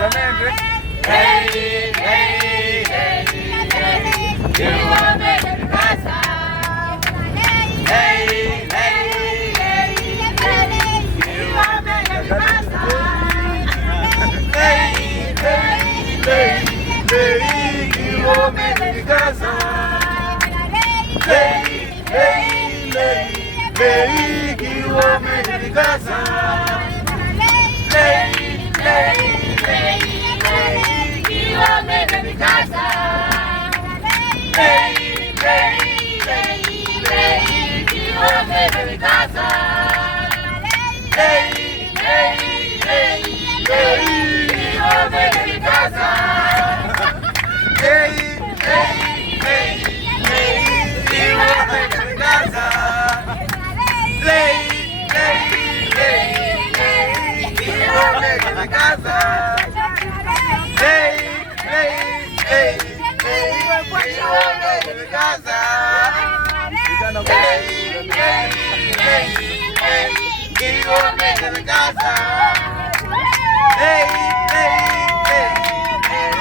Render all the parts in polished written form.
Samantha. Hey, hey, hey, hey, you are making me casa. Hey, hey, hey, hey, you are making me casa. Hey, hey, hey, hey, you are making me casa. Hey, hey, hey, hey, you are making me casa. Hey, hey, hey, hey, you are making me casa. Hey, hey, hey, hey, you are making me casa. Hey, hey, hey, hey, you are making me casa. Hey, hey, hey, hey, you are making me casa. Hey, hey, hey, hey, you are making me casa. Hey, hey, hey, hey, you are making me casa. Hey, hey, hey, hey, you are making me casa. Hey, hey, hey,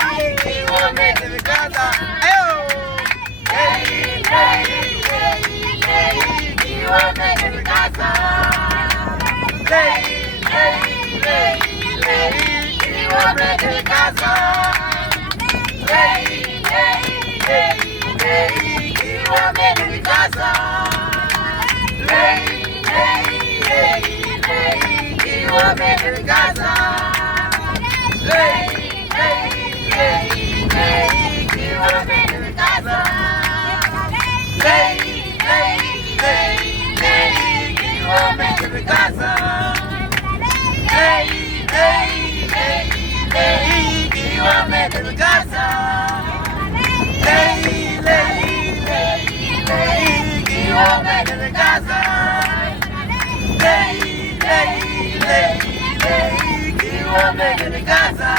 hey, you are making me casa. Hey, hey, hey, hey, you are making me casa. Hey, hey, hey, hey, you are making me casa. Hey, hey, hey, hey, you are making me casa. Hey, hey, hey, hey, you are making me casa. Hey, hey, hey, hey, you are making me casa. Hey, hey, hey, hey, you are making me casa. Hey, hey, hey, hey, you are making me casa. Hey, hey, hey, hey, you are making me casa. Hey, hey, hey, hey, you are making me casa.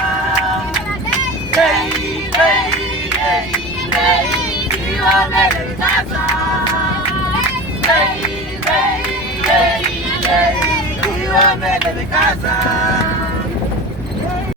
Hey, hey, hey, hey, you are making me casa.